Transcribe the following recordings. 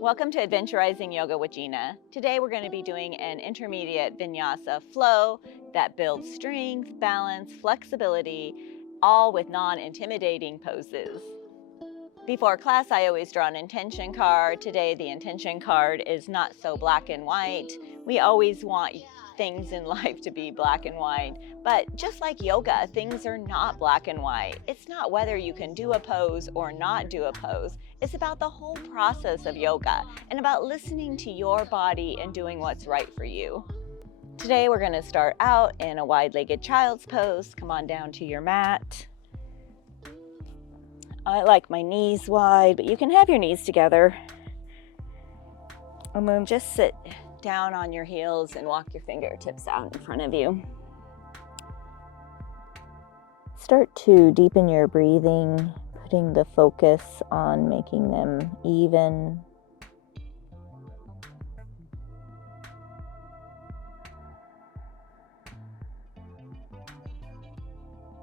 Welcome to Adventurizing Yoga with Gina. Today we're going to be doing an intermediate Vinyasa flow that builds strength, balance, flexibility, all with non-intimidating poses. Before class, I always draw an intention card. Today the intention card is not so black and white. We always want things in life to be black and white, but just like yoga, things are not black and white. It's not whether you can do a pose or not do a pose. It's about the whole process of yoga and about listening to your body and doing what's right for you. Today we're going to start out in a wide-legged child's pose. Come on down to your mat. I like my knees wide, but you can have your knees together. And then just sit down on your heels and walk your fingertips out in front of you. Start to deepen your breathing, putting the focus on making them even.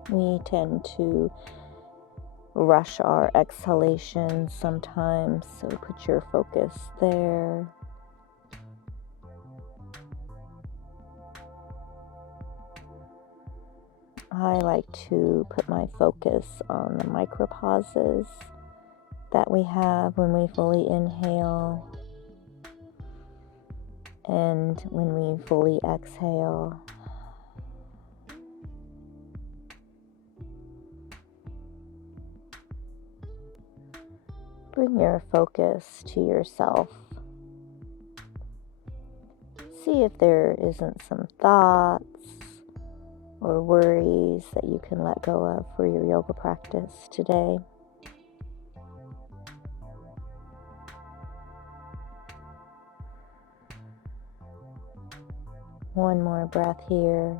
We tend to rush our exhalations sometimes, so put your focus there. I like to put my focus on the micropauses that we have when we fully inhale and when we fully exhale. Bring your focus to yourself. See if there isn't some thoughts or worries that you can let go of for your yoga practice today. One more breath here.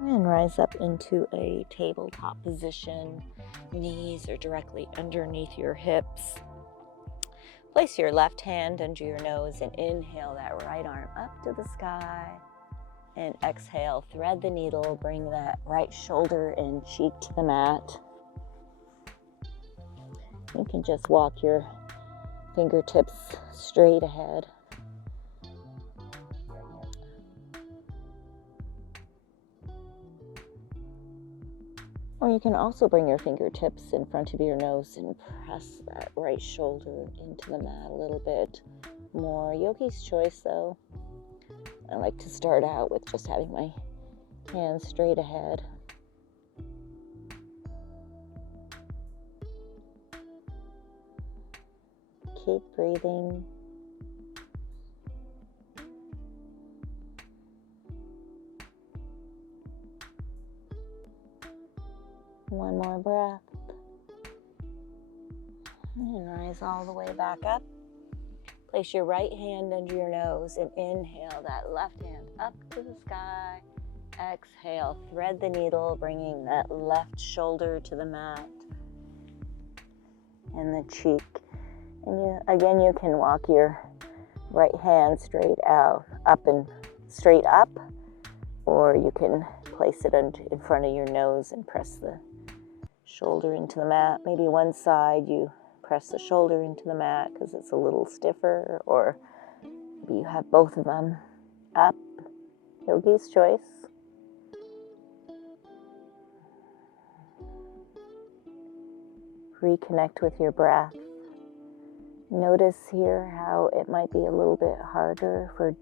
And rise up into a tabletop position. Knees are directly underneath your hips. Place your left hand under your nose and inhale that right arm up to the sky. And exhale, thread the needle, bring that right shoulder and cheek to the mat. You can just walk your fingertips straight ahead. Or you can also bring your fingertips in front of your nose and press that right shoulder into the mat a little bit more. Yogi's choice though. I like to start out with just having my hands straight ahead. Keep breathing. One more breath. And rise all the way back up. Place your right hand under your nose and inhale that left hand up to the sky. Exhale, thread the needle, bringing that left shoulder to the mat and the cheek. And again, you can walk your right hand straight out, up and straight up, or you can place it in front of your nose and press the shoulder into the mat. Maybe one side you press the shoulder into the mat because it's a little stiffer, or maybe you have both of them up. Yogi's choice. Reconnect with your breath. Notice here how it might be a little bit harder for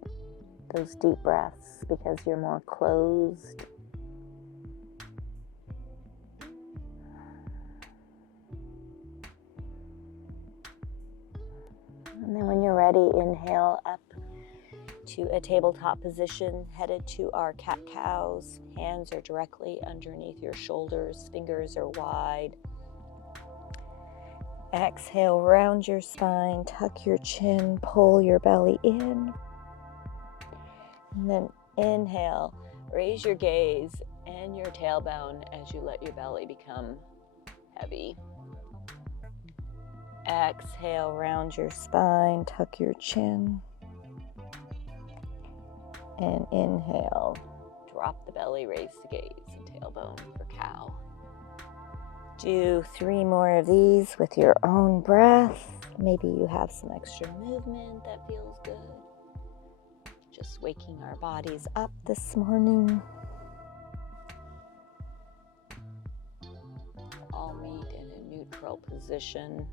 those deep breaths because you're more closed. And then when you're ready, inhale up to a tabletop position, headed to our cat-cows. Hands are directly underneath your shoulders, fingers are wide. Exhale, round your spine, tuck your chin, pull your belly in. And then inhale, raise your gaze and your tailbone as you let your belly become heavy. Exhale, round your spine, tuck your chin. And inhale, drop the belly, raise the gaze, and tailbone for cow. Do 3 more of these with your own breath. Maybe you have some extra movement that feels good. Just waking our bodies up this morning. All meet in a neutral position.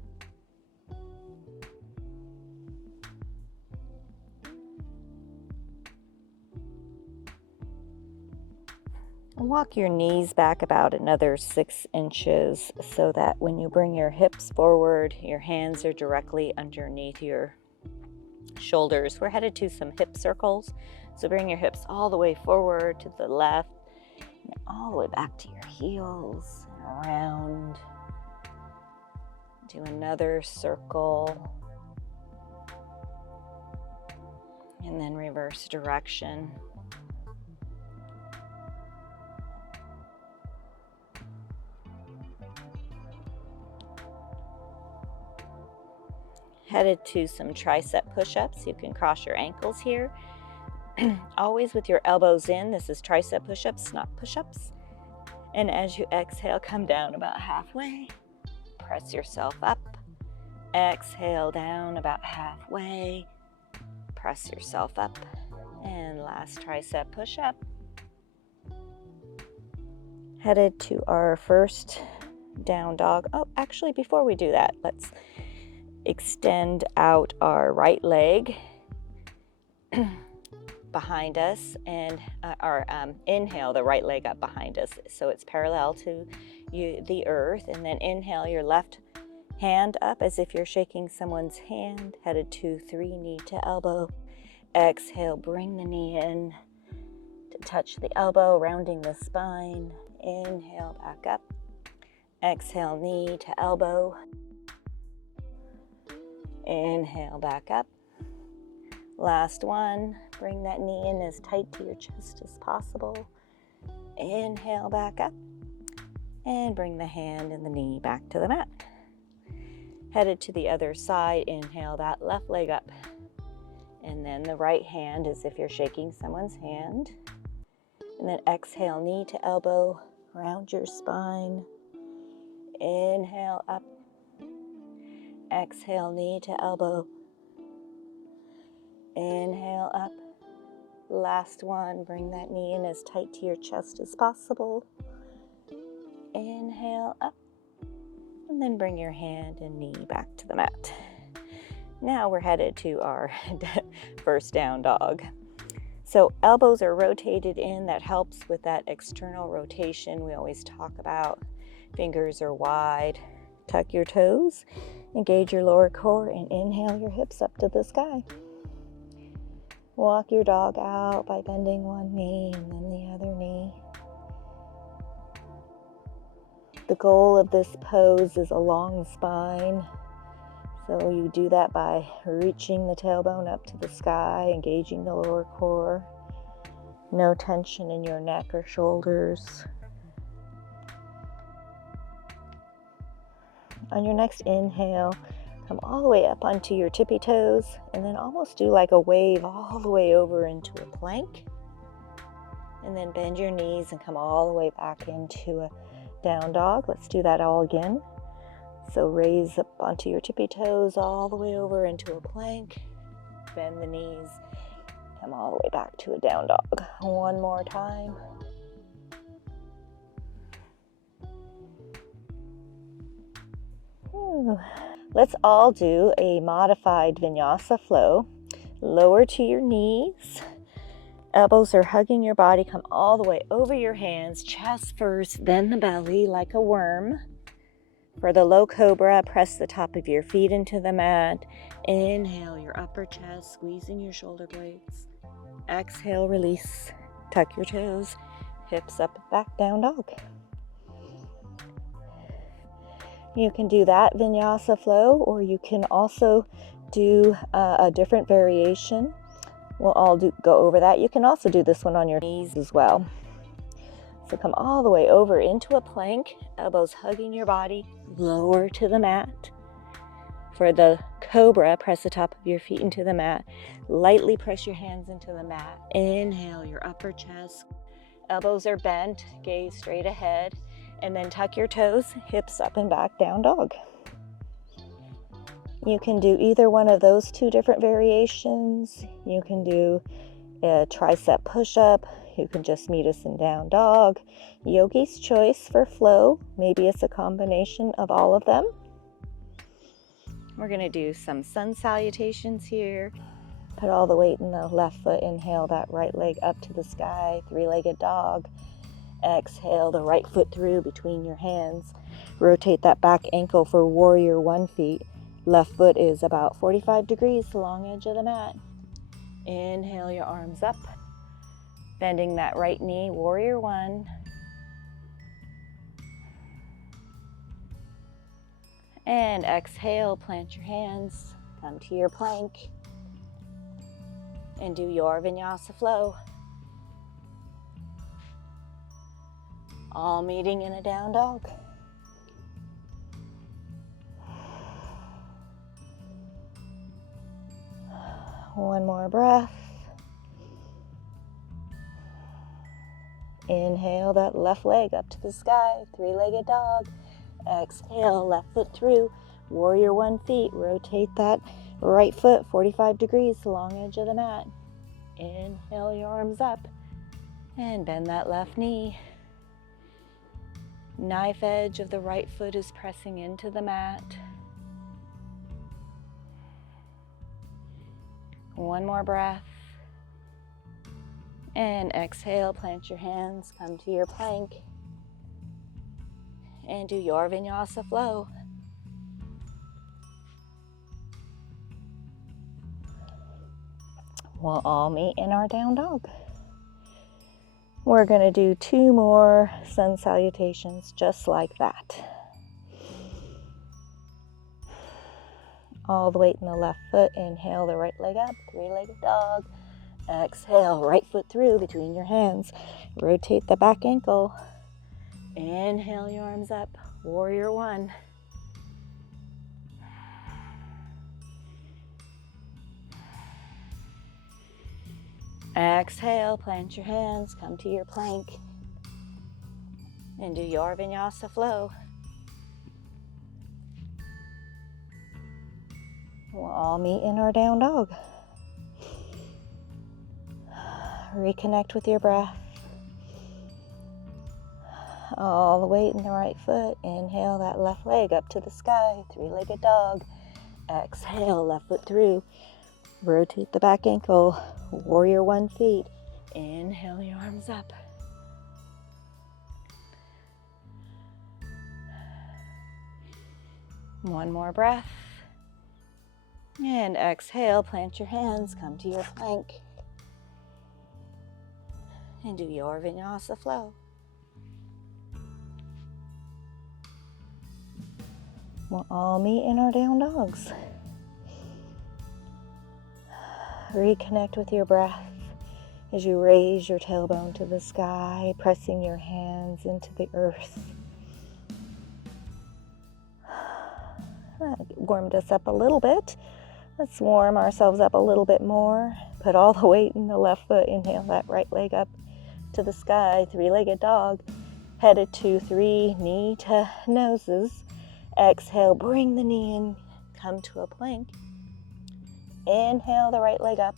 Walk your knees back about another 6 inches so that when you bring your hips forward, your hands are directly underneath your shoulders. We're headed to some hip circles. So bring your hips all the way forward to the left, and all the way back to your heels, and around. Do another circle. And then reverse direction. Headed to some tricep push-ups. You can cross your ankles here. Always with your elbows in. This is tricep push-ups, not push-ups. And as you exhale, come down about halfway. Press yourself up. Exhale down about halfway. Press yourself up. And last tricep push-up. Headed to our first down dog. Oh, actually, before we do that, let's extend out our right leg behind us, and inhale the right leg up behind us so it's parallel to the earth, and then inhale your left hand up as if you're shaking someone's hand. Headed to 3, knee to elbow. Exhale, bring the knee in to touch the elbow, rounding the spine. Inhale, back up. Exhale, knee to elbow. Inhale, back up. Last one. Bring that knee in as tight to your chest as possible. Inhale, back up. And bring the hand and the knee back to the mat. Headed to the other side. Inhale that left leg up. And then the right hand as if you're shaking someone's hand. And then exhale, knee to elbow. Round your spine. Inhale, up. Exhale, knee to elbow. Inhale, up. Last one, bring that knee in as tight to your chest as possible. Inhale, up. And then bring your hand and knee back to the mat. Now we're headed to our first down dog. So elbows are rotated in. That helps with that external rotation we always talk about. Fingers are wide. Tuck your toes. Engage your lower core and inhale your hips up to the sky. Walk your dog out by bending one knee and then the other knee. The goal of this pose is a long spine. So you do that by reaching the tailbone up to the sky, engaging the lower core. No tension in your neck or shoulders. On your next inhale, come all the way up onto your tippy toes and then almost do like a wave all the way over into a plank. And then bend your knees and come all the way back into a down dog. Let's do that all again. So raise up onto your tippy toes all the way over into a plank. Bend the knees. Come all the way back to a down dog. One more time. Let's all do a modified Vinyasa flow. Lower to your knees. Elbows are hugging your body. Come all the way over your hands. Chest first, then the belly like a worm. For the low cobra, press the top of your feet into the mat. Inhale your upper chest, squeezing your shoulder blades. Exhale, release. Tuck your toes. Hips up, back, down dog. You can do that Vinyasa flow, or you can also do a different variation. We'll all go over that. You can also do this one on your knees as well. So come all the way over into a plank, elbows hugging your body, lower to the mat. For the cobra, press the top of your feet into the mat. Lightly press your hands into the mat. Inhale your upper chest. Elbows are bent, gaze straight ahead. And then tuck your toes, hips up and back, down dog. You can do either one of those two different variations. You can do a tricep push-up. You can just meet us in down dog. Yogi's choice for flow. Maybe it's a combination of all of them. We're going to do some sun salutations here. Put all the weight in the left foot. Inhale that right leg up to the sky, three-legged dog. Exhale the right foot through between your hands. Rotate that back ankle for warrior 1 feet. Left foot is about 45 degrees, the long edge of the mat. Inhale your arms up. Bending that right knee, warrior 1. And exhale, plant your hands, come to your plank, and do your Vinyasa flow. All meeting in a down dog. One more breath. Inhale that left leg up to the sky, three-legged dog. Exhale, left foot through, warrior 1 feet. Rotate that right foot 45 degrees, the long edge of the mat. Inhale your arms up and bend that left knee. Knife edge of the right foot is pressing into the mat. One more breath. And exhale, plant your hands, come to your plank, and do your Vinyasa flow. We'll all meet in our down dog. We're going to do 2 more sun salutations just like that. All the weight in the left foot. Inhale the right leg up, three-legged dog. Exhale, right foot through between your hands. Rotate the back ankle. Inhale your arms up, warrior 1. Exhale, plant your hands, come to your plank, and do your Vinyasa flow. We'll all meet in our down dog. Reconnect with your breath. All the weight in the right foot. Inhale that left leg up to the sky, three-legged dog. Exhale, left foot through. Rotate the back ankle, warrior 1 feet. Inhale your arms up. One more breath. And exhale, plant your hands, come to your plank, and do your Vinyasa flow. We'll all meet in our down dogs. Reconnect with your breath as you raise your tailbone to the sky, pressing your hands into the earth. That warmed us up a little bit. Let's warm ourselves up a little bit more. Put all the weight in the left foot. Inhale that right leg up to the sky, three-legged dog. Headed to 3 knee to noses. Exhale, bring the knee in, come to a plank. Inhale the right leg up.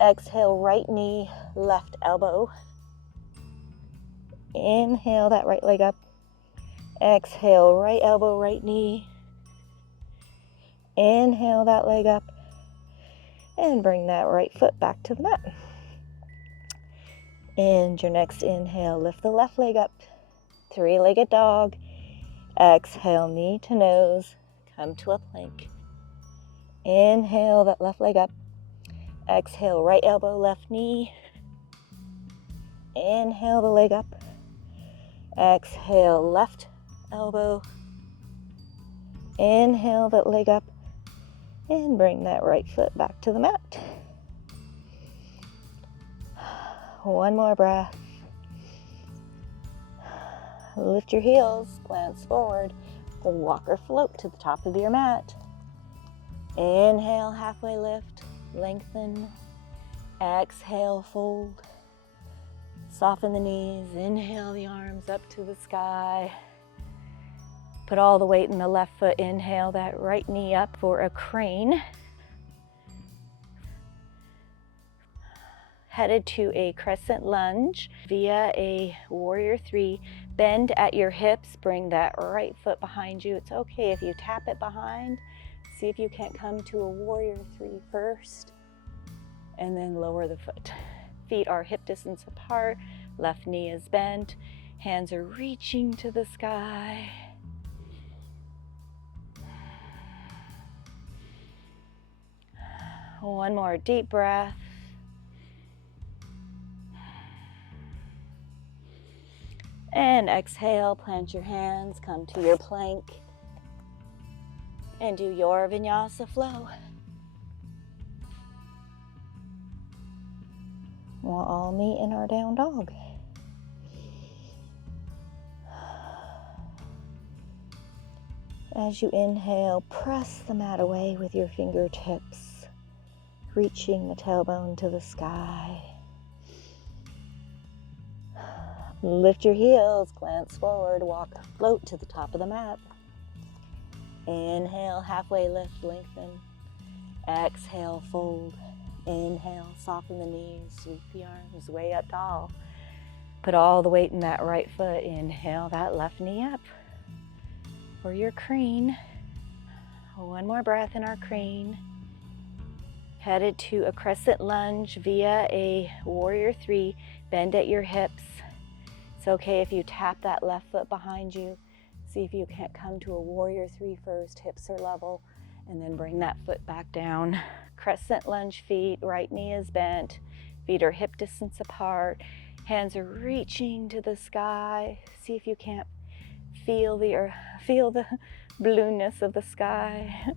Exhale, right knee, left elbow. Inhale that right leg up. Exhale, right elbow, right knee. Inhale that leg up. And bring that right foot back to the mat. And your next inhale, lift the left leg up. Three-legged dog. Exhale, knee to nose. Come to a plank. Inhale that left leg up. Exhale, right elbow, left knee. Inhale the leg up. Exhale, left elbow. Inhale that leg up. And bring that right foot back to the mat. One more breath. Lift your heels, glance forward. Walk or float to the top of your mat. Inhale, halfway lift, lengthen. Exhale, fold. Soften the knees, inhale the arms up to the sky. Put all the weight in the left foot, inhale that right knee up for a crane. Headed to a crescent lunge via a warrior three. Bend at your hips, bring that right foot behind you. It's okay if you tap it behind. See if you can't come to a warrior three first, and then lower the foot. Feet are hip distance apart, left knee is bent, hands are reaching to the sky. One more deep breath. And exhale, plant your hands, come to your plank, and do your Vinyasa flow. We'll all meet in our down dog. As you inhale, press the mat away with your fingertips, reaching the tailbone to the sky. Lift your heels, glance forward, walk, float to the top of the mat. Inhale, halfway lift, lengthen. Exhale, fold. Inhale, soften the knees, sweep the arms way up tall. Put all the weight in that right foot. Inhale that left knee up for your crane. One more breath in our crane. Headed to a crescent lunge via a warrior three. Bend at your hips. It's okay if you tap that left foot behind you. See if you can't come to a warrior three first, hips are level, and then bring that foot back down. Crescent lunge feet, right knee is bent, feet are hip distance apart, hands are reaching to the sky. See if you can't feel the blueness of the sky.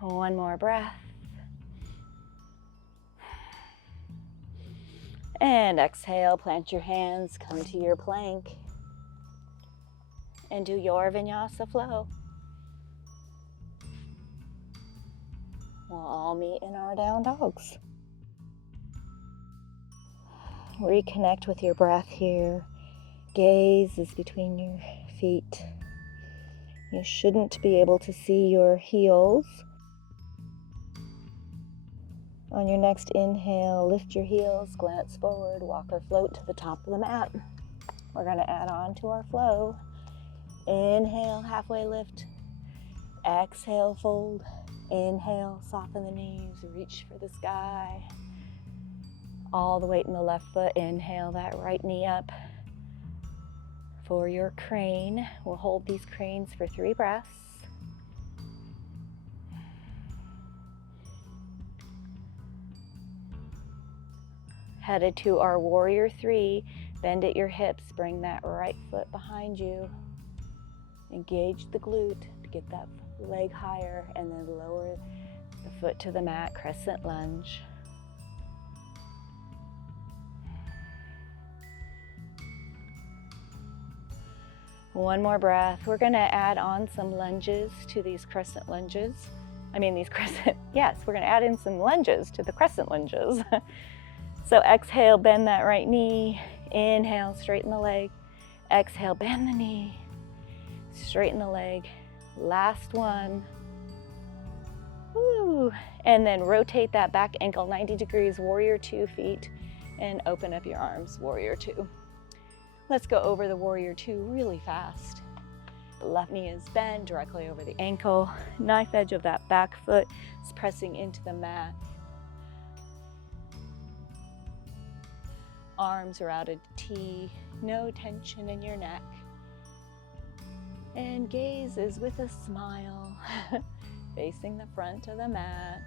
One more breath. And exhale, plant your hands, come to your plank, and do your Vinyasa flow. We'll all meet in our down dogs. Reconnect with your breath here. Gaze is between your feet. You shouldn't be able to see your heels. On your next inhale, lift your heels, glance forward, walk or float to the top of the mat. We're going to add on to our flow. Inhale, halfway lift. Exhale, fold. Inhale, soften the knees, reach for the sky. All the weight in the left foot. Inhale that right knee up for your crane. We'll hold these cranes for 3 breaths. Headed to our warrior three. Bend at your hips, bring that right foot behind you. Engage the glute to get that leg higher, and then lower the foot to the mat, crescent lunge. One more breath. We're going to add on some lunges to these crescent lunges. We're going to add in some lunges to the crescent lunges. So exhale, bend that right knee. Inhale, straighten the leg. Exhale, bend the knee. Straighten the leg. Last one. Woo. And then rotate that back ankle 90 degrees, warrior two feet, and open up your arms, warrior two. Let's go over the warrior two really fast. Left knee is bent directly over the ankle. Knife edge of that back foot is pressing into the mat. Arms are out at T, no tension in your neck. And gaze is with a smile, facing the front of the mat.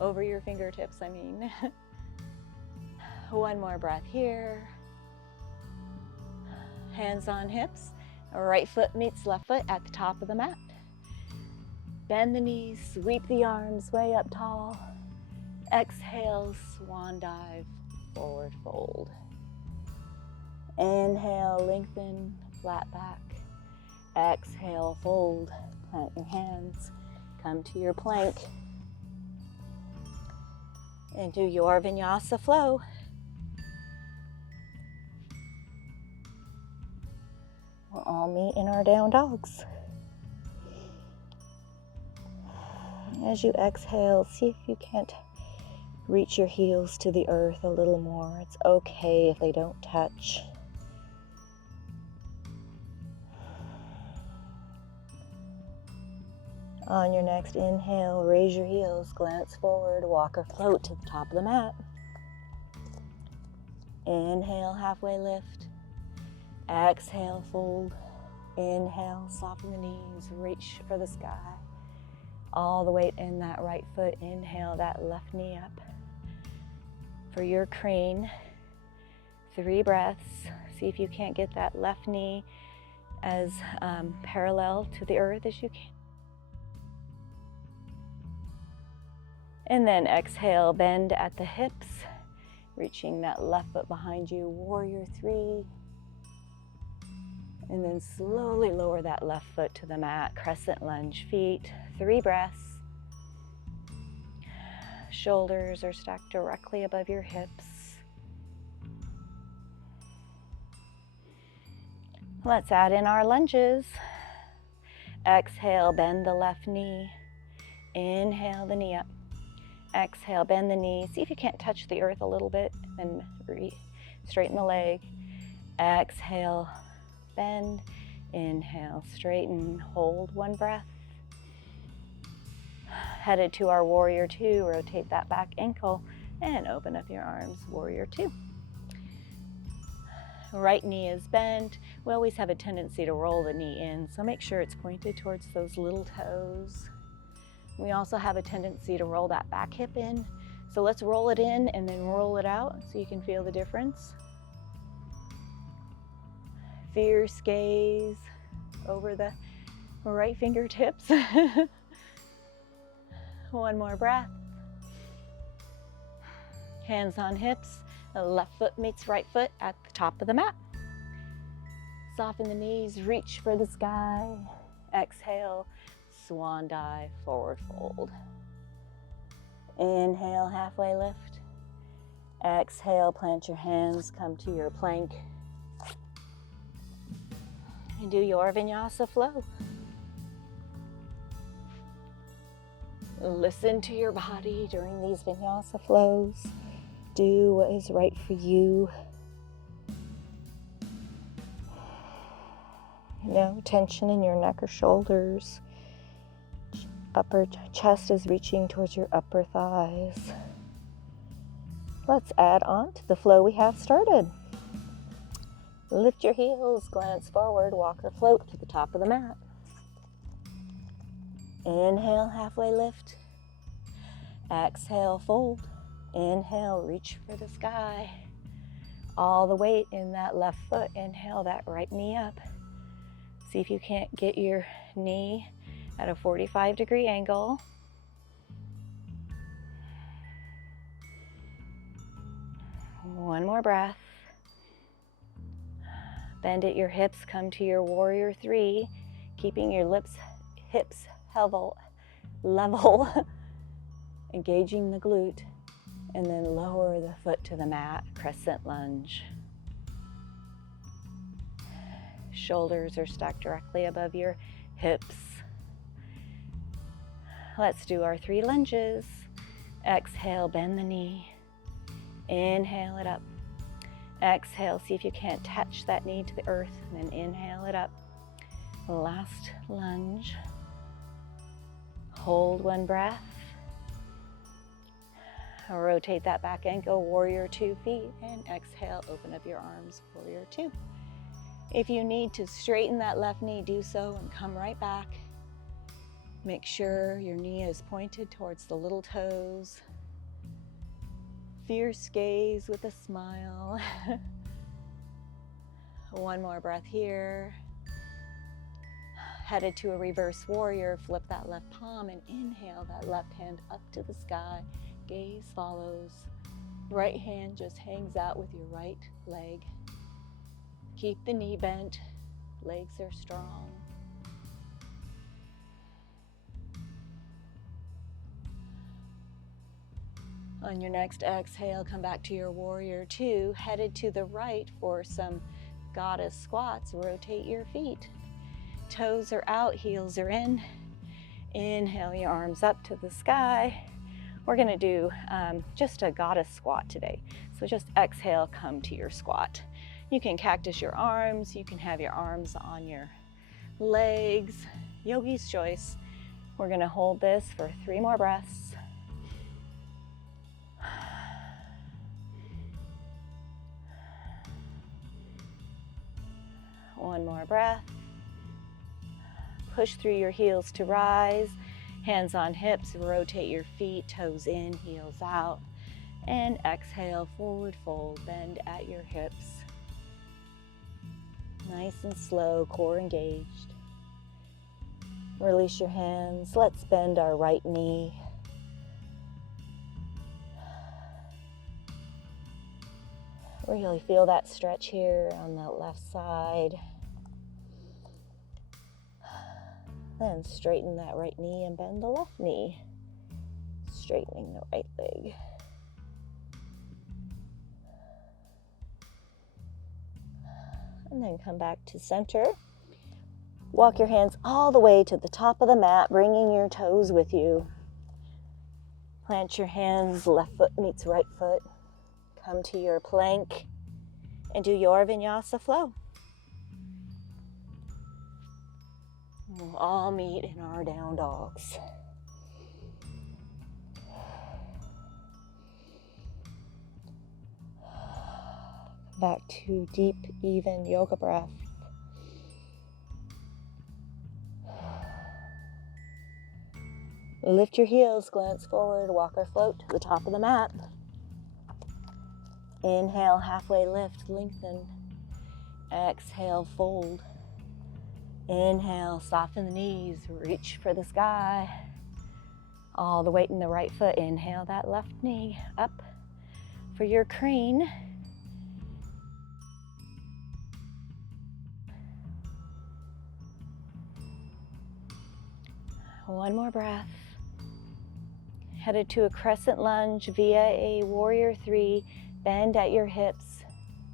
Over your fingertips, One more breath here. Hands on hips. Right foot meets left foot at the top of the mat. Bend the knees, sweep the arms way up tall. Exhale, swan dive, forward fold. Inhale, lengthen, flat back. Exhale, fold. Plant your hands, come to your plank. And do your Vinyasa flow. We'll all meet in our down dogs. As you exhale, see if you can't reach your heels to the earth a little more. It's okay if they don't touch. On your next inhale, raise your heels, glance forward, walk or float to the top of the mat. Inhale, halfway lift. Exhale, fold. Inhale, soften the knees, reach for the sky. All the weight in that right foot. Inhale, that left knee up. For your crane, 3 breaths. See if you can't get that left knee as parallel to the earth as you can. And then exhale, bend at the hips, reaching that left foot behind you, warrior 3. And then slowly lower that left foot to the mat, crescent lunge, feet, 3 breaths. Shoulders are stacked directly above your hips. Let's add in our lunges. Exhale, bend the left knee. Inhale, the knee up. Exhale, bend the knee. See if you can't touch the earth a little bit, and straighten the leg. Exhale, bend. Inhale, straighten. Hold 1 breath. Headed to our warrior 2, rotate that back ankle and open up your arms, warrior 2. Right knee is bent. We always have a tendency to roll the knee in, so make sure it's pointed towards those little toes. We also have a tendency to roll that back hip in, so let's roll it in and then roll it out so you can feel the difference. Fierce gaze over the right fingertips. 1 more breath. Hands on hips. The left foot meets right foot at the top of the mat. Soften the knees, reach for the sky. Exhale, swan dive, forward fold. Inhale, halfway lift. Exhale, plant your hands, come to your plank. And do your Vinyasa flow. Listen to your body during these Vinyasa flows. Do what is right for you. No tension in your neck or shoulders. Upper chest is reaching towards your upper thighs. Let's add on to the flow we have started. Lift your heels, glance forward, walk or float to the top of the mat. Inhale, halfway lift. Exhale, fold. Inhale, reach for the sky. All the weight in that left foot. Inhale, that right knee up. See if you can't get your knee at a 45-degree angle. One more breath. Bend at your hips, come to your warrior 3, keeping your hips level, engaging the glute, and then lower the foot to the mat, crescent lunge. Shoulders are stacked directly above your hips. Let's do our 3 lunges. Exhale, bend the knee. Inhale it up. Exhale, see if you can't touch that knee to the earth, and then inhale it up. Last lunge. Hold 1 breath. Rotate that back ankle, warrior 2 feet, and exhale, open up your arms, warrior 2. If you need to straighten that left knee, do so and come right back. Make sure your knee is pointed towards the little toes. Fierce gaze with a smile. 1 more breath here. Headed to a reverse warrior, flip that left palm and inhale that left hand up to the sky. Gaze follows. Right hand just hangs out with your right leg. Keep the knee bent. Legs are strong. On your next exhale, come back to your warrior two, headed to the right for some goddess squats. Rotate your feet. Toes are out, heels are in. Inhale your arms up to the sky. We're gonna do just a goddess squat today. So just exhale, come to your squat. You can cactus your arms, you can have your arms on your legs, yogi's choice. We're gonna hold this for 3 more breaths. One more breath. Push through your heels to rise. Hands on hips, rotate your feet, toes in, heels out. And exhale, forward fold, bend at your hips. Nice and slow, core engaged. Release your hands. Let's bend our right knee. Really feel that stretch here on the left side. Then straighten that right knee and bend the left knee. Straightening the right leg. And then come back to center. Walk your hands all the way to the top of the mat, bringing your toes with you. Plant your hands, left foot meets right foot. Come to your plank and do your Vinyasa flow. We'll all meet in our down dogs. Back to deep, even yoga breath. Lift your heels, glance forward, walk or float to the top of the mat. Inhale, halfway lift, lengthen. Exhale, fold. Inhale, soften the knees, reach for the sky. All the weight in the right foot. Inhale that left knee up for your crane. One more breath. Headed to a crescent lunge via a warrior three. Bend at your hips.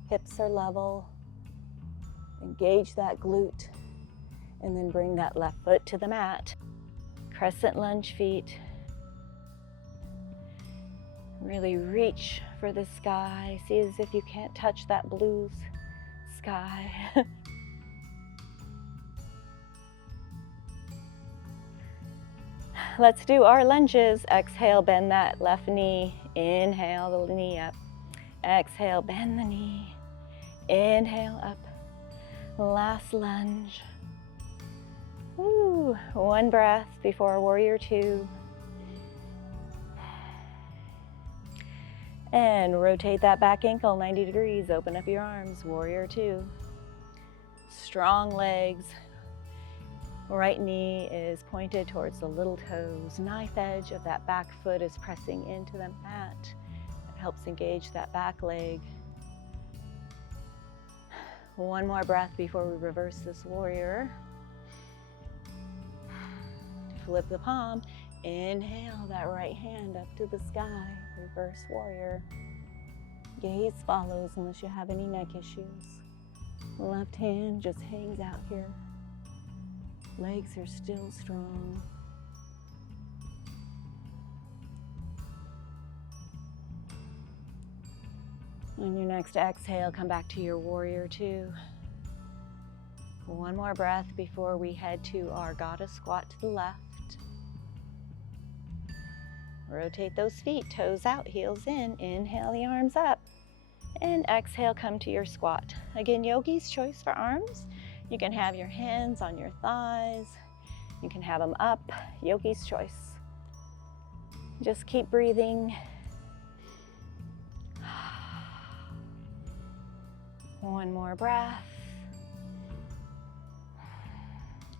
Hips are level. Engage that glute. And then bring that left foot to the mat. Crescent lunge feet. Really reach for the sky. See as if you can't touch that blue sky. Let's do our lunges. Exhale, bend that left knee. Inhale the knee up. Exhale, bend the knee. Inhale up. Last lunge. Woo. One breath before warrior two. And rotate that back ankle 90 degrees. Open up your arms, warrior two. Strong legs. Right knee is pointed towards the little toes. Knife edge of that back foot is pressing into the mat. It helps engage that back leg. One more breath before we reverse this warrior. Flip the palm. Inhale that right hand up to the sky. Reverse warrior. Gaze follows unless you have any neck issues. Left hand just hangs out here. Legs are still strong. On your next exhale, come back to your warrior two. One more breath before we head to our goddess squat to the left. Rotate those feet, toes out, heels in. Inhale the arms up. And exhale, come to your squat. Again, yogi's choice for arms. You can have your hands on your thighs. You can have them up, yogi's choice. Just keep breathing. One more breath.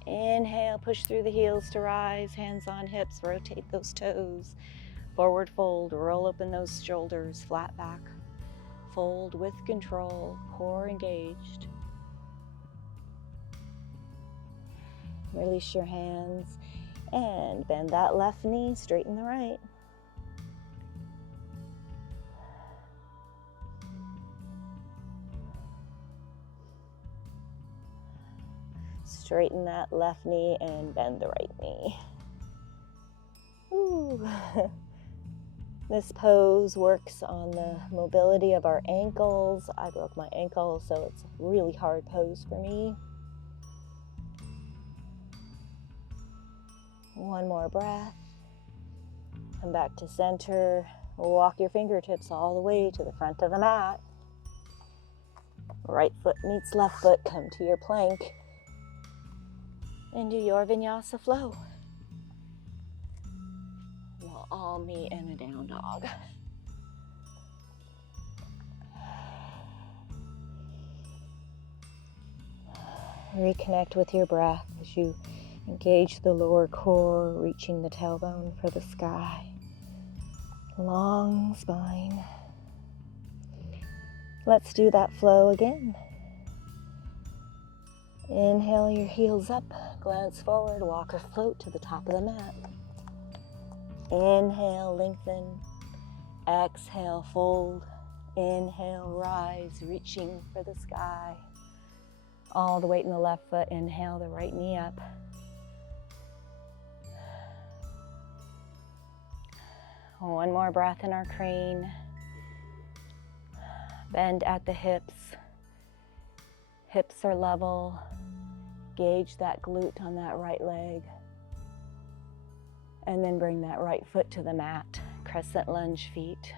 Inhale, push through the heels to rise, hands on hips, rotate those toes. Forward fold, roll open those shoulders, flat back. Fold with control, core engaged. Release your hands and bend that left knee, straighten the right. straighten that left knee and bend the right knee. Ooh. This pose works on the mobility of our ankles. I broke my ankle, so it's a really hard pose for me. One more breath. Come back to center. Walk your fingertips all the way to the front of the mat. Right foot meets left foot. Come to your plank. And do your Vinyasa flow. We'll all meet in a down dog. Reconnect with your breath as you engage the lower core, reaching the tailbone for the sky. Long spine. Let's do that flow again. Inhale your heels up, glance forward, walk or float to the top of the mat. Inhale, lengthen. Exhale, fold. Inhale, rise, reaching for the sky. All the weight in the left foot. Inhale the right knee up. One more breath in our crane. Bend at the hips. Hips are level. Gauge that glute on that right leg. And then bring that right foot to the mat. Crescent lunge feet.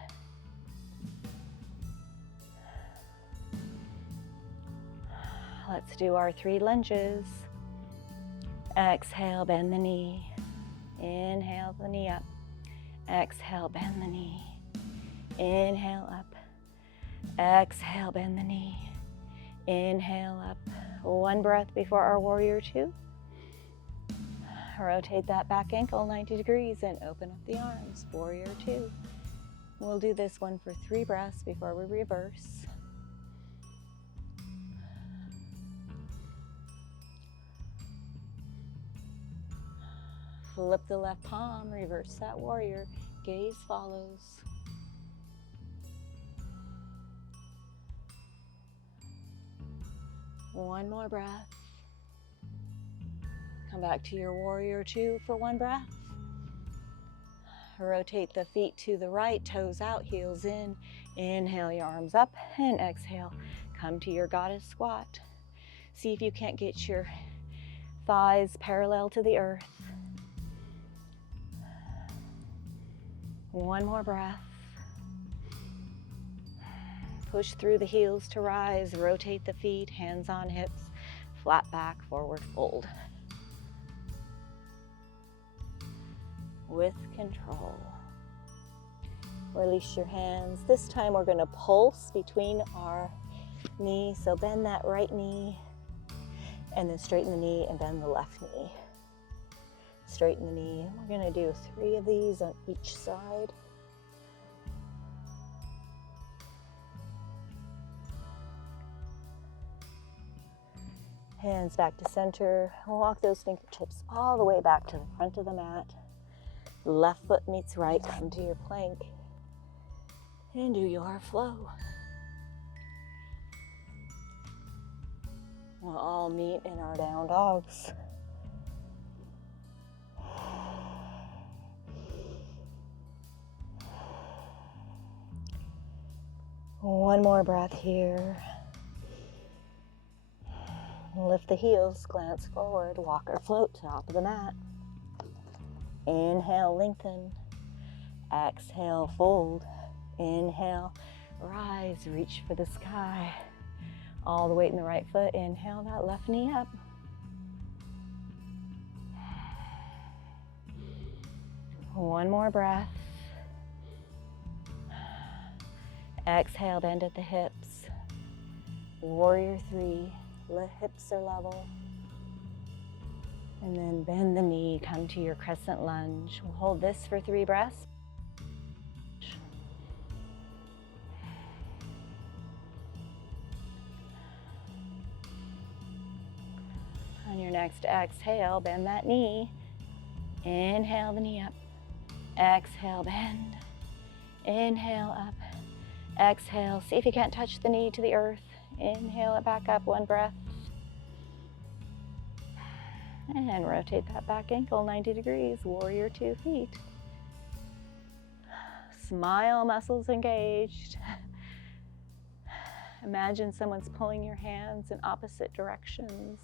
Let's do our 3 lunges. Exhale, bend the knee. Inhale the knee up. Exhale, bend the knee. Inhale up. Exhale, bend the knee. Inhale up. One breath before our warrior 2. Rotate that back ankle 90 degrees and open up the arms. Warrior 2. We'll do this one for 3 breaths before we reverse. Flip the left palm, reverse that warrior. Gaze follows. One more breath. Come back to your warrior 2 for 1 breath. Rotate the feet to the right, toes out, heels in. Inhale your arms up and exhale. Come to your goddess squat. See if you can't get your thighs parallel to the earth. One more breath. Push through the heels to rise. Rotate the feet, hands on hips, flat back, forward fold. With control. Release your hands. This time we're going to pulse between our knees. So bend that right knee and then straighten the knee and bend the left knee. Straighten the knee. We're going to do 3 of these on each side. Hands back to center. Walk those fingertips all the way back to the front of the mat. Left foot meets right. Come to your plank and do your flow. We'll all meet in our down dogs. One more breath here. Lift the heels, glance forward, walk or float, top of the mat. Inhale, lengthen. Exhale, fold. Inhale, rise, reach for the sky. All the weight in the right foot. Inhale that left knee up. One more breath. Exhale, bend at the hips. Warrior 3, the hips are level. And then bend the knee, come to your crescent lunge. We'll hold this for 3 breaths. On your next exhale, bend that knee. Inhale the knee up. Exhale, bend. Inhale up. Exhale, see if you can't touch the knee to the earth. Inhale it back up, 1 breath. And rotate that back ankle 90 degrees, warrior 2 feet. Smile, muscles engaged. Imagine someone's pulling your hands in opposite directions.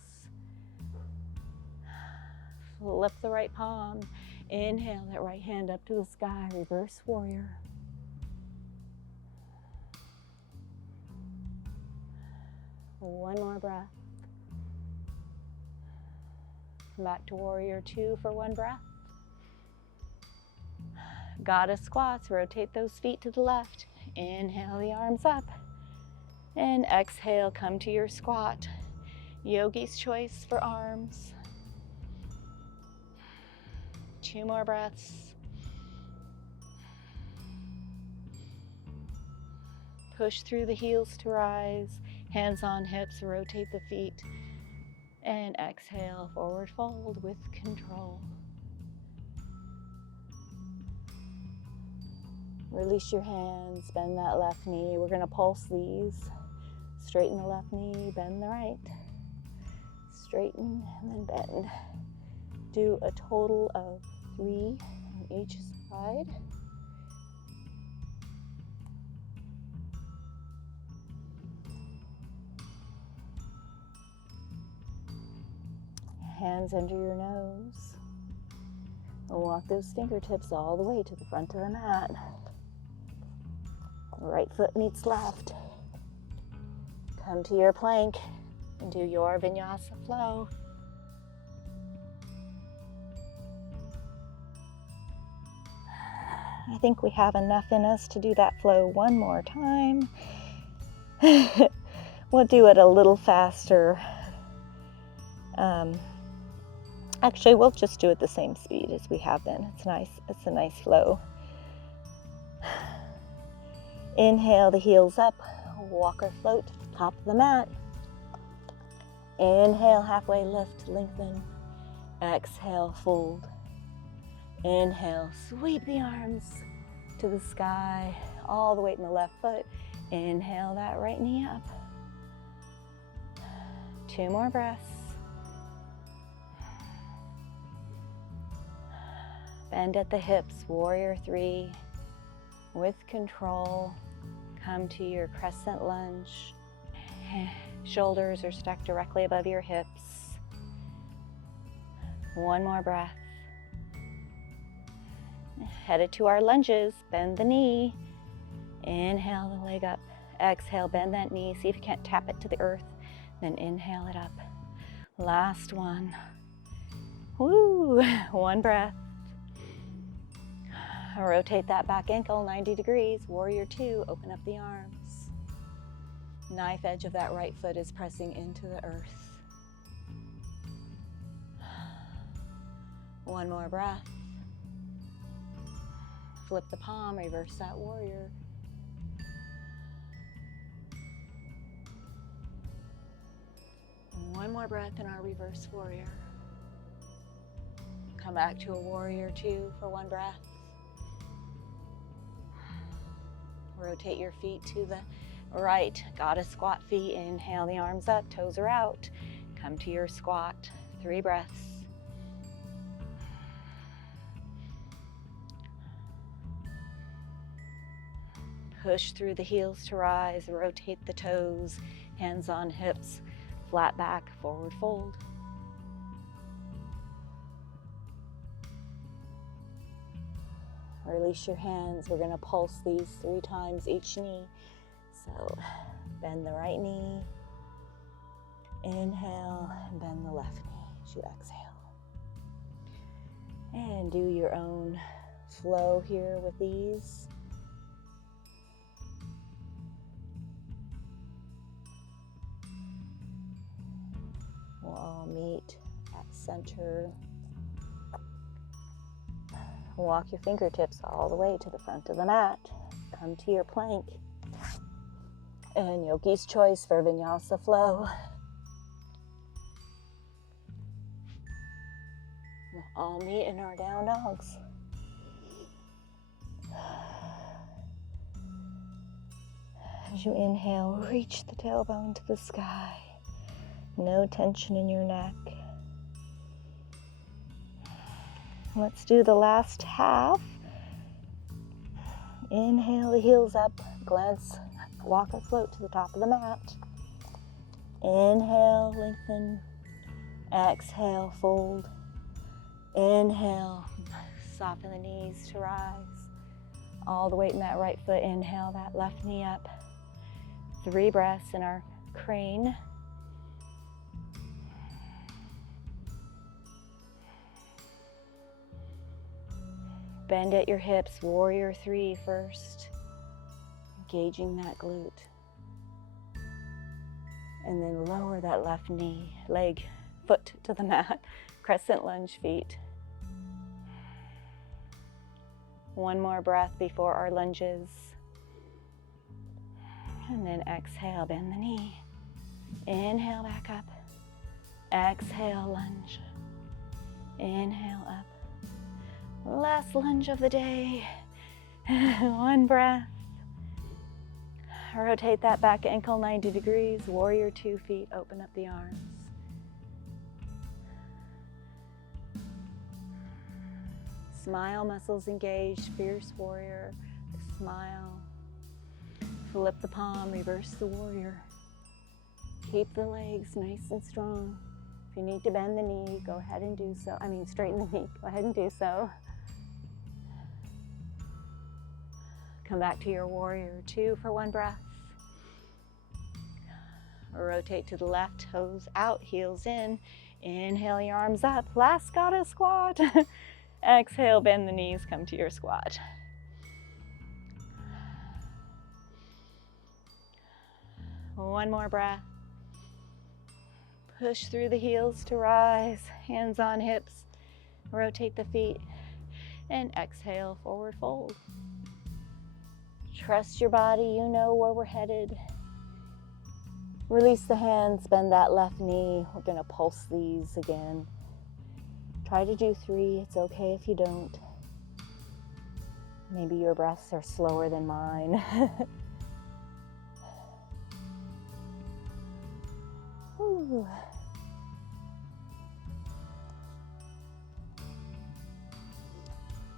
Flip the right palm. Inhale that right hand up to the sky, reverse warrior. One more breath. Come back to warrior 2 for one breath. Goddess squats, rotate those feet to the left. Inhale the arms up. And exhale, come to your squat. Yogi's choice for arms. 2 more breaths. Push through the heels to rise. Hands on hips, rotate the feet. And exhale, forward fold with control. Release your hands, bend that left knee. We're going to pulse these. Straighten the left knee, bend the right. Straighten and then bend. Do a total of 3 on each side. Hands under your nose. And walk those fingertips all the way to the front of the mat. Right foot meets left. Come to your plank and do your Vinyasa flow. I think we have enough in us to do that flow one more time. We'll do it a little faster. Actually, we'll just do it the same speed as we have been. It's a nice flow. Inhale the heels up, walk or float to the top of the mat. Inhale, halfway lift, lengthen. Exhale, fold. Inhale, sweep the arms to the sky, all the weight in the left foot. Inhale that right knee up. 2 more breaths. Bend at the hips, warrior 3. With control, come to your crescent lunge. Shoulders are stacked directly above your hips. 1 more breath. Headed to our lunges, bend the knee. Inhale the leg up. Exhale, bend that knee. See if you can't tap it to the earth. Then inhale it up. Last one. Woo! 1 breath. Rotate that back ankle 90 degrees. Warrior 2, open up the arms. Knife edge of that right foot is pressing into the earth. 1 more breath. Flip the palm, reverse that warrior. One more breath in our reverse warrior. Come back to a warrior 2 for 1 breath. Rotate your feet to the right. Goddess squat feet. Inhale the arms up, toes are out. Come to your squat. 3 breaths. Push through the heels to rise. Rotate the toes. Hands on hips. Flat back, forward fold. Release your hands. We're going to pulse these 3 times each knee. So bend the right knee. Inhale and bend the left knee as you exhale. And do your own flow here with these. We'll all meet at center. Walk your fingertips all the way to the front of the mat. Come to your plank. And Yogi's choice for Vinyasa flow. We'll all meet in our down dogs. As you inhale, reach the tailbone to the sky. No tension in your neck. Let's do the last half. Inhale the heels up, glance, walk or float to the top of the mat. Inhale, lengthen. Exhale, fold. Inhale, soften the knees to rise. All the weight in that right foot. Inhale that left knee up. 3 breaths in our crane. Bend at your hips, warrior 3 first. Engaging that glute. And then lower that left knee, leg, foot to the mat. Crescent lunge feet. 1 more breath before our lunges. And then exhale, bend the knee. Inhale back up. Exhale, lunge. Inhale up. Last lunge of the day. 1 breath. Rotate that back ankle 90 degrees. Warrior 2 feet. Open up the arms. Smile, muscles engaged. Fierce warrior. Smile. Flip the palm. Reverse the warrior. Keep the legs nice and strong. If you need to bend the knee, go ahead and do so. Straighten the knee. Go ahead and do so. Come back to your warrior 2 for 1 breath. Rotate to the left, toes out, heels in. Inhale your arms up. Last goddess squat. Exhale, bend the knees, come to your squat. One more breath. Push through the heels to rise. Hands on hips. Rotate the feet. And exhale, forward fold. Trust your body, you know where we're headed. Release the hands, bend that left knee. We're gonna pulse these again. Try to do 3, it's okay if you don't. Maybe your breaths are slower than mine. Ooh.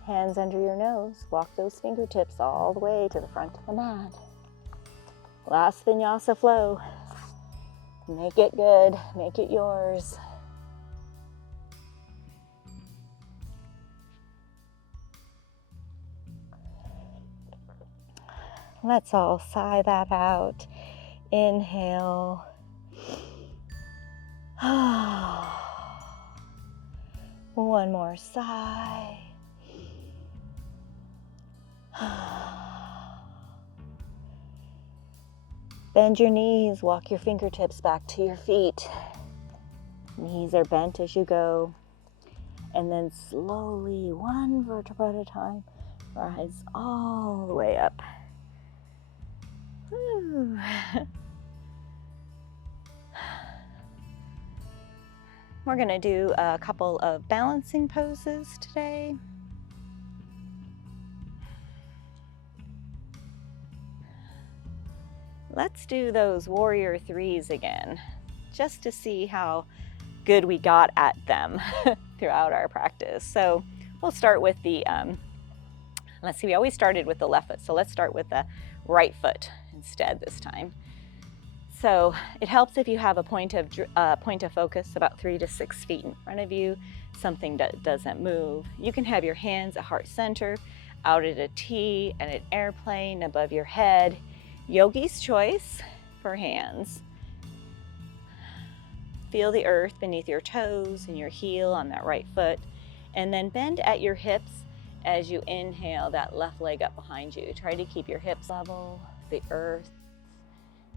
Hands under your nose. Walk those fingertips all the way to the front of the mat. Last Vinyasa flow. Make it good. Make it yours. Let's all sigh that out. Inhale. One more sigh. Bend your knees, walk your fingertips back to your feet. Knees are bent as you go. And then slowly, 1 vertebra at a time, rise all the way up. Woo. We're going to do a couple of balancing poses today. Let's do those warrior 3s again, just to see how good we got at them throughout our practice. So we'll start with the, let's see, we always started with the left foot, so let's start with the right foot instead this time. So it helps if you have a point of focus about 3 to 6 feet in front of you, something that doesn't move. You can have your hands at heart center, out at a T, at an airplane above your head. Yogi's choice for hands. Feel the earth beneath your toes and your heel on that right foot, and then bend at your hips as you inhale that left leg up behind you. Try to keep your hips level, the earth.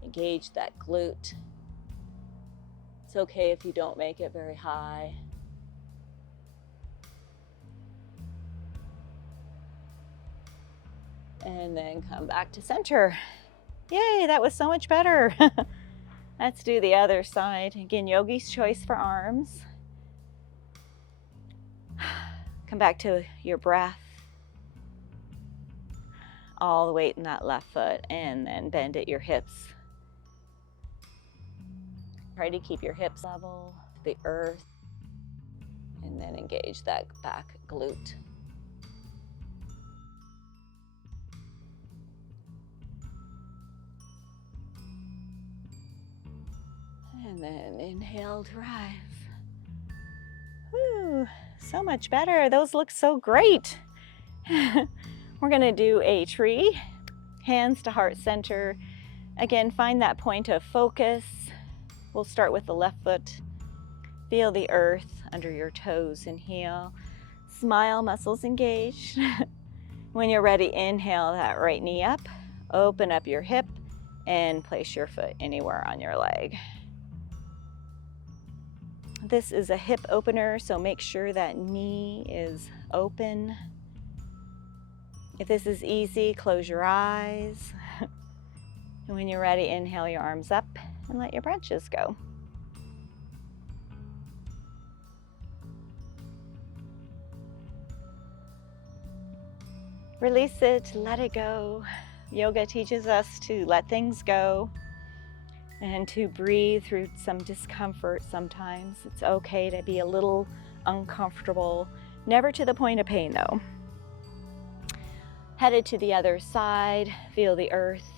Engage that glute. It's okay if you don't make it very high. And then come back to center. Yay, that was so much better. Let's do the other side. Again, yogi's choice for arms. Come back to your breath. All the weight in that left foot, and then bend at your hips. Try to keep your hips level, the earth. And then engage that back glute. And then inhale to rise. Whew, so much better. Those look so great. We're gonna do a tree, hands to heart center. Again, find that point of focus. We'll start with the left foot. Feel the earth under your toes and heel. Smile, muscles engaged. When you're ready, inhale that right knee up. Open up your hip and place your foot anywhere on your leg. This is a hip opener, so make sure that knee is open. If this is easy, close your eyes. And when you're ready, inhale your arms up and let your branches go. Release it, let it go. Yoga teaches us to let things go and to breathe through some discomfort sometimes. It's okay to be a little uncomfortable, never to the point of pain though. Headed to the other side, feel the earth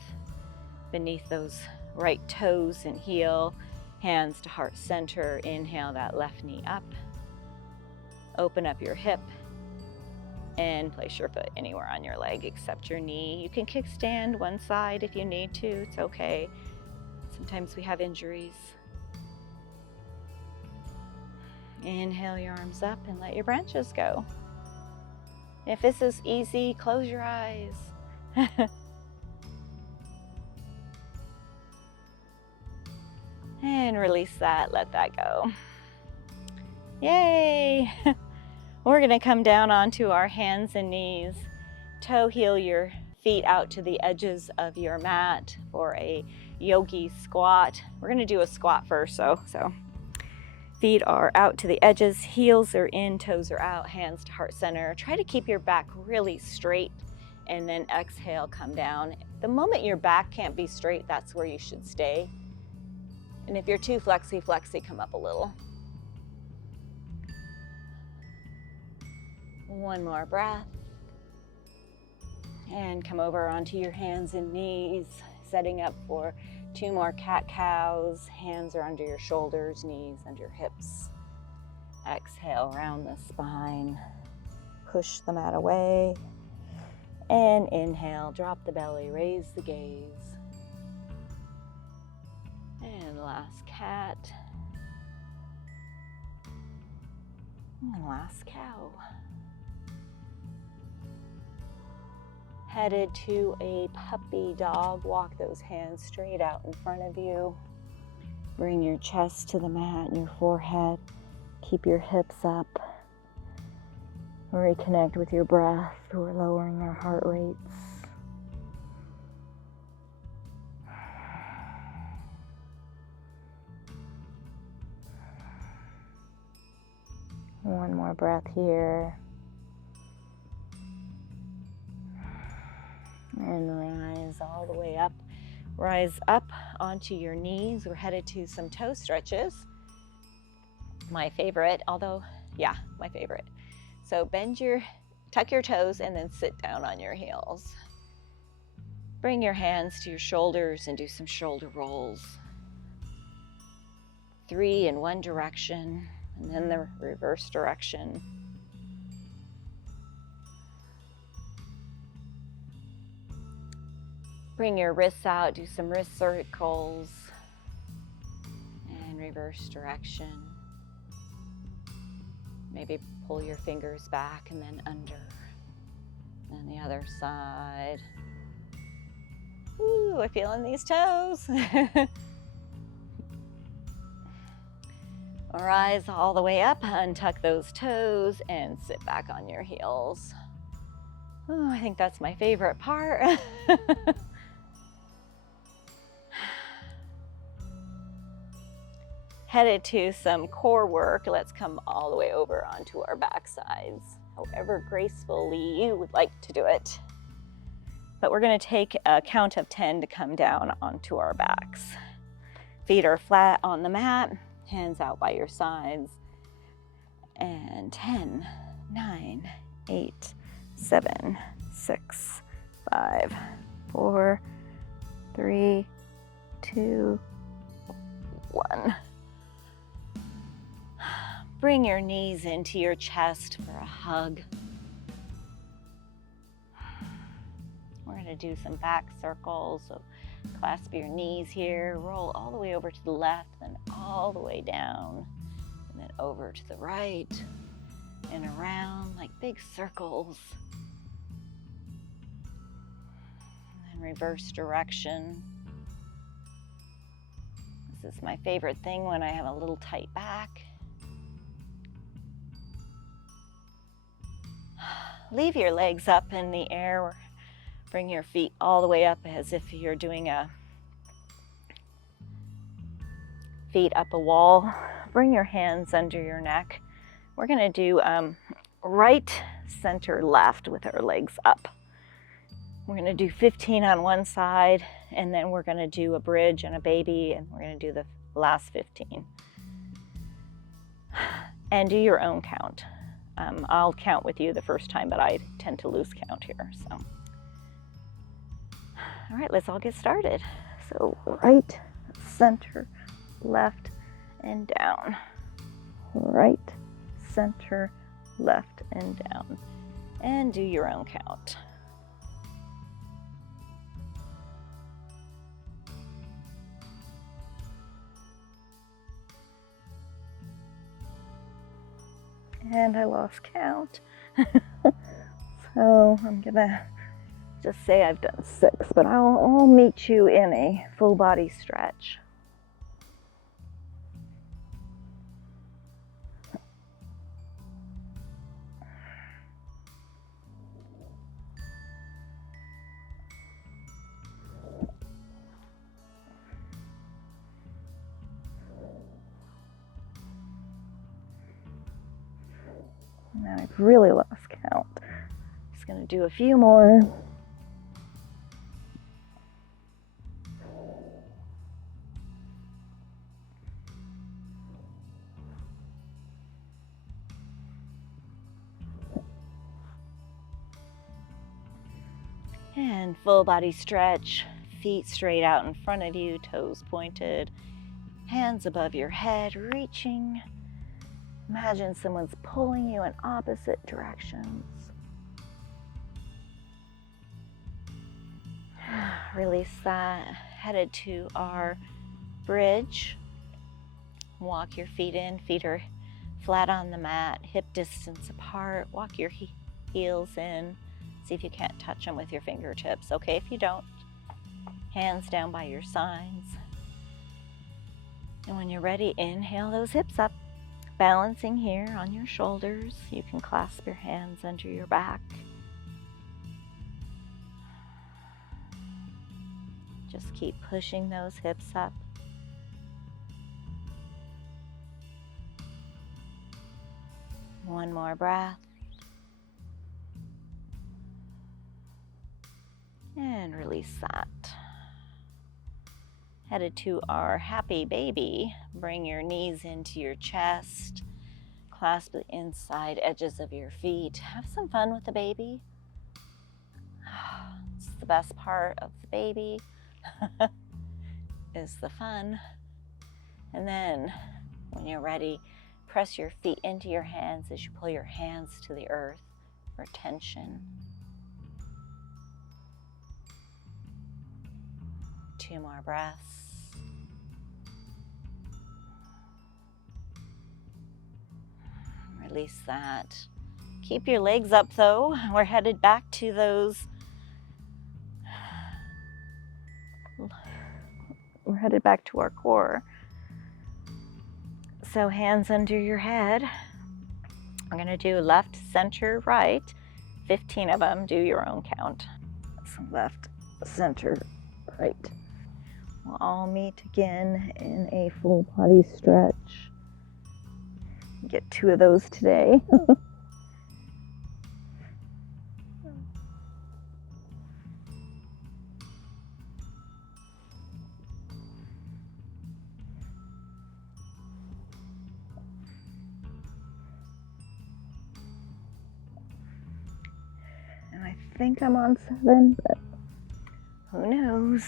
beneath those right toes and heel. Hands to heart center, inhale that left knee up. Open up your hip and place your foot anywhere on your leg except your knee. You can kickstand one side if you need to, it's okay. Sometimes we have injuries. Inhale your arms up and let your branches go. If this is easy, close your eyes. And release that, let that go. Yay! We're gonna come down onto our hands and knees. Toe heel your feet out to the edges of your mat for a yogi squat. We're gonna do a squat first, so feet are out to the edges, heels are in, toes are out, hands to heart center. Try to keep your back really straight and then exhale, come down. The moment your back can't be straight, that's where you should stay. And if you're too flexy, come up a little. One more breath. And come over onto your hands and knees, setting up for 2 more cat-cows. Hands are under your shoulders, knees under your hips. Exhale, round the spine. Push the mat away. And inhale, drop the belly, raise the gaze. And last cat. And last cow. Headed to a puppy dog. Walk those hands straight out in front of you. Bring your chest to the mat and your forehead. Keep your hips up. Reconnect with your breath. We're lowering our heart rates. One more breath here. And rise all the way up. Rise up onto your knees. We're headed to some toe stretches. My favorite, my favorite. So tuck your toes and then sit down on your heels. Bring your hands to your shoulders and do some shoulder rolls. 3 in one direction and then the reverse direction. Bring your wrists out, do some wrist circles, and reverse direction. Maybe pull your fingers back and then under. And the other side. Ooh, I'm feeling these toes. Rise all the way up, untuck those toes, and sit back on your heels. Oh, I think that's my favorite part. Headed to some core work. Let's come all the way over onto our back sides, however gracefully you would like to do it. But we're going to take a count of 10 to come down onto our backs. Feet are flat on the mat, hands out by your sides. And 10, 9, 8, 7, 6, 5, 4, 3, 2, 1. Bring your knees into your chest for a hug. We're going to do some back circles. So clasp your knees here, roll all the way over to the left, then all the way down, and then over to the right and around like big circles. And then reverse direction. This is my favorite thing when I have a little tight back. Leave your legs up in the air. Bring your feet all the way up as if you're doing a feet up a wall. Bring your hands under your neck. We're going to do right, center, left with our legs up. We're going to do 15 on one side, and then we're going to do a bridge and a baby, and we're going to do the last 15. And do your own count. I'll count with you the first time, but I tend to lose count here. So, all right, let's all get started. So right, center, left, and down. Right, center, left, and down. And do your own count. And I lost count. So I'm gonna just say I've done 6, but I'll meet you in a full body stretch. Now I've really lost count. Just going to do a few more. And full body stretch, feet straight out in front of you, toes pointed, hands above your head, reaching. Imagine someone's pulling you in opposite directions. Release that. Headed to our bridge. Walk your feet in. Feet are flat on the mat, hip distance apart. Walk your heels in. See if you can't touch them with your fingertips. Okay, if you don't, hands down by your sides. And when you're ready, inhale those hips up. Balancing here on your shoulders. You can clasp your hands under your back. Just keep pushing those hips up. One more breath. And release that. Headed to our happy baby. Bring your knees into your chest. Clasp the inside edges of your feet. Have some fun with the baby. It's the best part of the baby is the fun. And then when you're ready, press your feet into your hands as you pull your hands to the earth for tension. 2 more breaths. Release that. Keep your legs up though. We're headed back to those. We're headed back to our core. So hands under your head. I'm going to do left, center, right. 15 of them. Do your own count. So left, center, right. We'll all meet again in a full body stretch. Get 2 of those today. think I'm on 7, but who knows?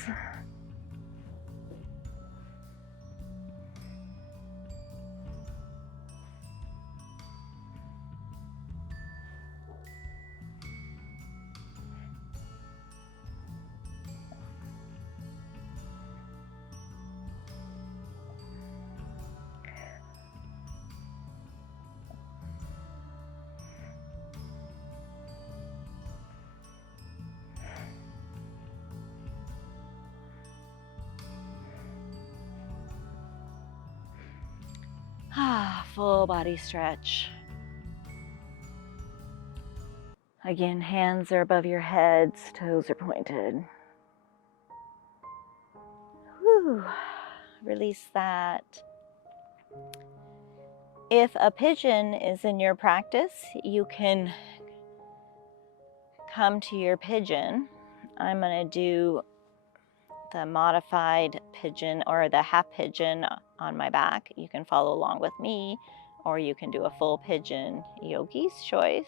Full body stretch. Again, hands are above your heads, toes are pointed. Whew. Release that. If a pigeon is in your practice, you can come to your pigeon. I'm going to do the modified pigeon or the half pigeon on my back. You can follow along with me, or you can do a full pigeon, yogi's choice.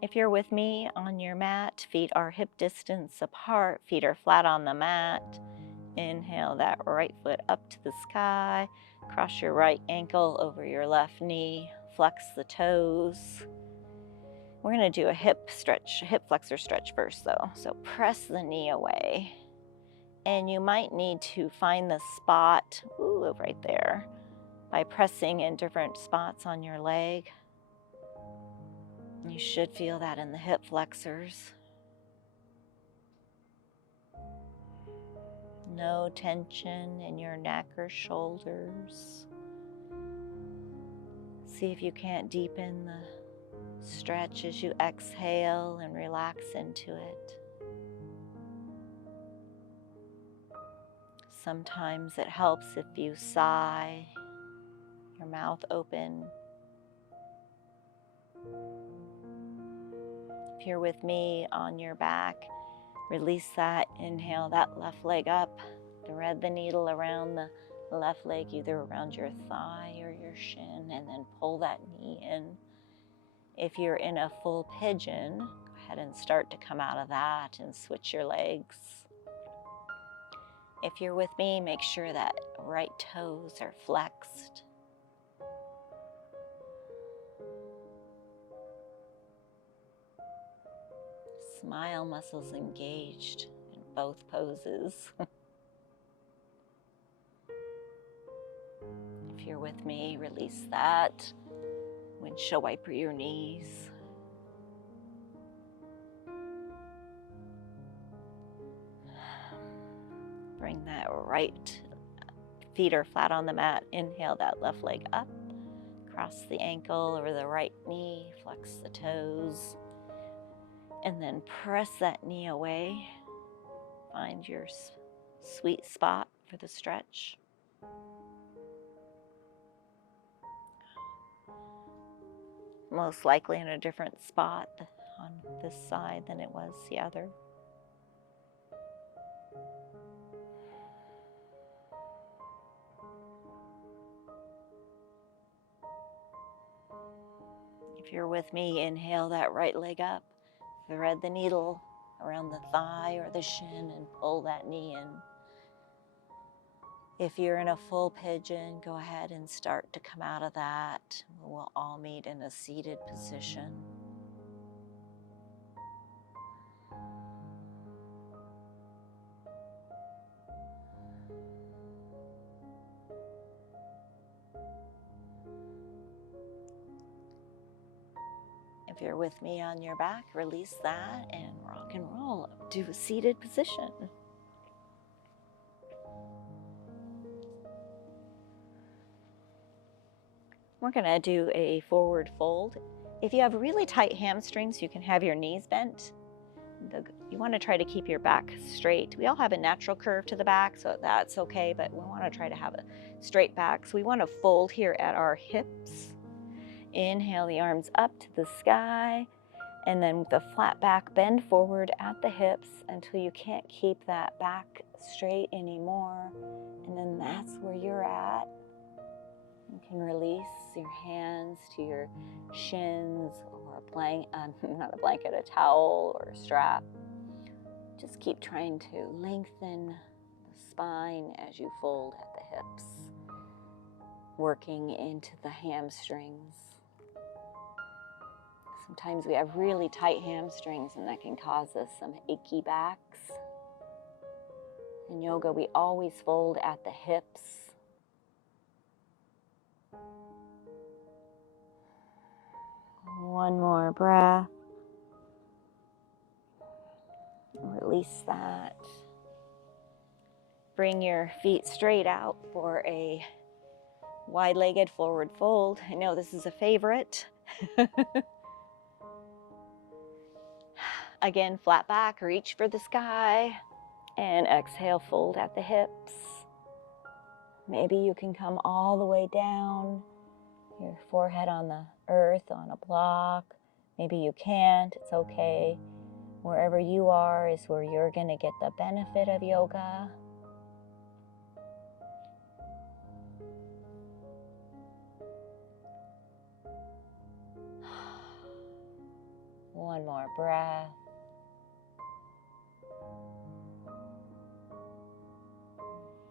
If you're with me on your mat, feet are hip distance apart, feet are flat on the mat. Inhale that right foot up to the sky, cross your right ankle over your left knee, flex the toes. We're going to do a hip flexor stretch first though. So press the knee away. And you might need to find the spot, right there, by pressing in different spots on your leg. You should feel that in the hip flexors. No tension in your neck or shoulders. See if you can't deepen the stretch as you exhale and relax into it. Sometimes it helps if you sigh, your mouth open. If you're with me on your back, release that, inhale that left leg up, thread the needle around the left leg, either around your thigh or your shin, and then pull that knee in. If you're in a full pigeon, go ahead and start to come out of that and switch your legs. If you're with me, make sure that right toes are flexed. Smile muscles engaged in both poses. If you're with me, release that. Windshield wiper your knees. Bring that right feet are flat on the mat. Inhale that left leg up. Cross the ankle over the right knee. Flex the toes. And then press that knee away. Find your sweet spot for the stretch. Most likely in a different spot on this side than it was the other. If you're with me, inhale that right leg up. Thread the needle around the thigh or the shin and pull that knee in. If you're in a full pigeon, go ahead and start to come out of that. We'll all meet in a seated position. If you're with me on your back, release that and rock and roll up to a seated position. We're going to do a forward fold. If you have really tight hamstrings, you can have your knees bent. You want to try to keep your back straight. We all have a natural curve to the back, so that's okay, but we want to try to have a straight back. So we want to fold here at our hips. Inhale the arms up to the sky, and then with a flat back, bend forward at the hips until you can't keep that back straight anymore. And then that's where you're at. You can release. your hands to your shins, or not a blanket, a towel or a strap. Just keep trying to lengthen the spine as you fold at the hips, working into the hamstrings. Sometimes we have really tight hamstrings, and that can cause us some achy backs. In yoga, we always fold at the hips. One more breath. Release that. Bring your feet straight out for a wide-legged forward fold. I know this is a favorite. Again, flat back, reach for the sky, and exhale, fold at the hips. Maybe you can come all the way down, your forehead on the earth, on a block. Maybe you can't, it's okay. Wherever you are is where you're going to get the benefit of yoga. One more breath.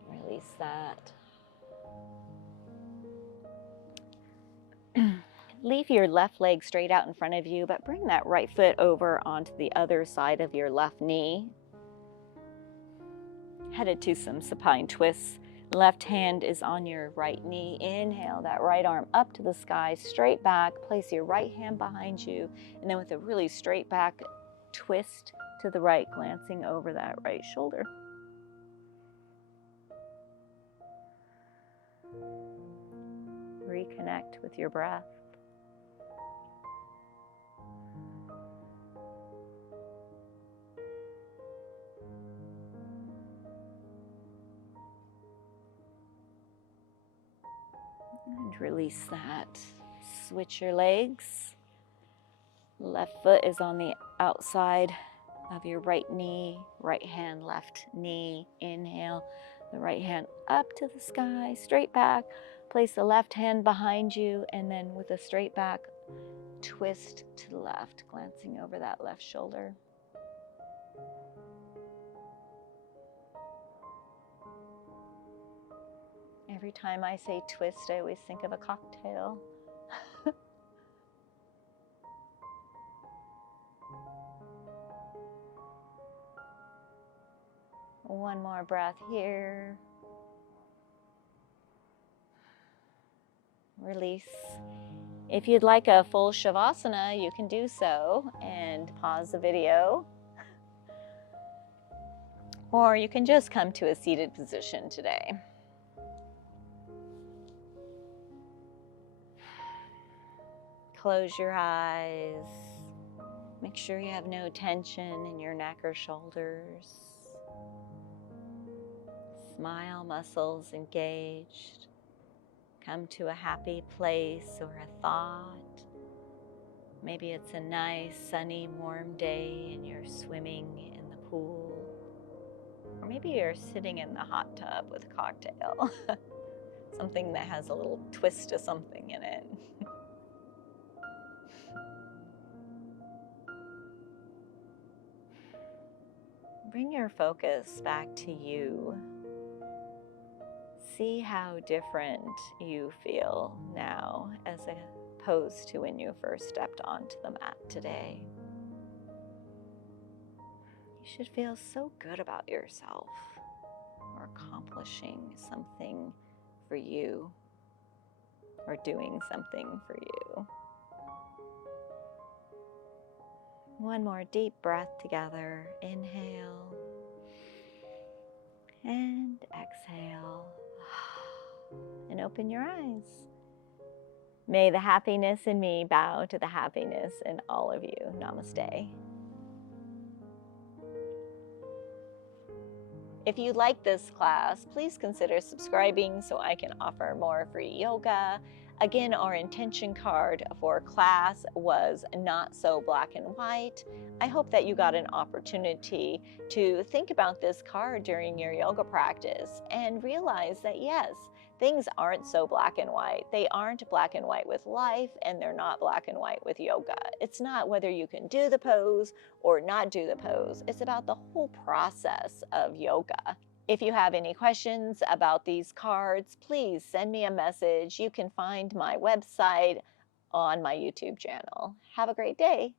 Release that. Leave your left leg straight out in front of you, but bring that right foot over onto the other side of your left knee. Headed to some supine twists. Left hand is on your right knee. Inhale that right arm up to the sky, straight back. Place your right hand behind you, and then with a really straight back twist to the right, glancing over that right shoulder. Reconnect with your breath. And release that. Switch your legs. Left foot is on the outside of your right knee. Right hand, left knee. Inhale the right hand up to the sky, straight back. Place the left hand behind you, and then with a straight back twist to the left, glancing over that left shoulder. Every time I say twist, I always think of a cocktail. One more breath here. Release. If you'd like a full Shavasana, you can do so and pause the video. Or you can just come to a seated position today. Close your eyes. Make sure you have no tension in your neck or shoulders. Smile muscles engaged. Come to a happy place or a thought. Maybe it's a nice, sunny, warm day and you're swimming in the pool. Or maybe you're sitting in the hot tub with a cocktail. Something that has a little twist to something in it. Bring your focus back to you. See how different you feel now as opposed to when you first stepped onto the mat today. You should feel so good about yourself or accomplishing something for you or doing something for you. One more deep breath together. Inhale and exhale. And open your eyes. May the happiness in me bow to the happiness in all of you. Namaste. If you like this class, please consider subscribing so I can offer more free yoga. Again, our intention card for class was not so black and white. I hope that you got an opportunity to think about this card during your yoga practice and realize that yes, things aren't so black and white. They aren't black and white with life, and they're not black and white with yoga. It's not whether you can do the pose or not do the pose. It's about the whole process of yoga. If you have any questions about these cards, please send me a message. You can find my website on my YouTube channel. Have a great day.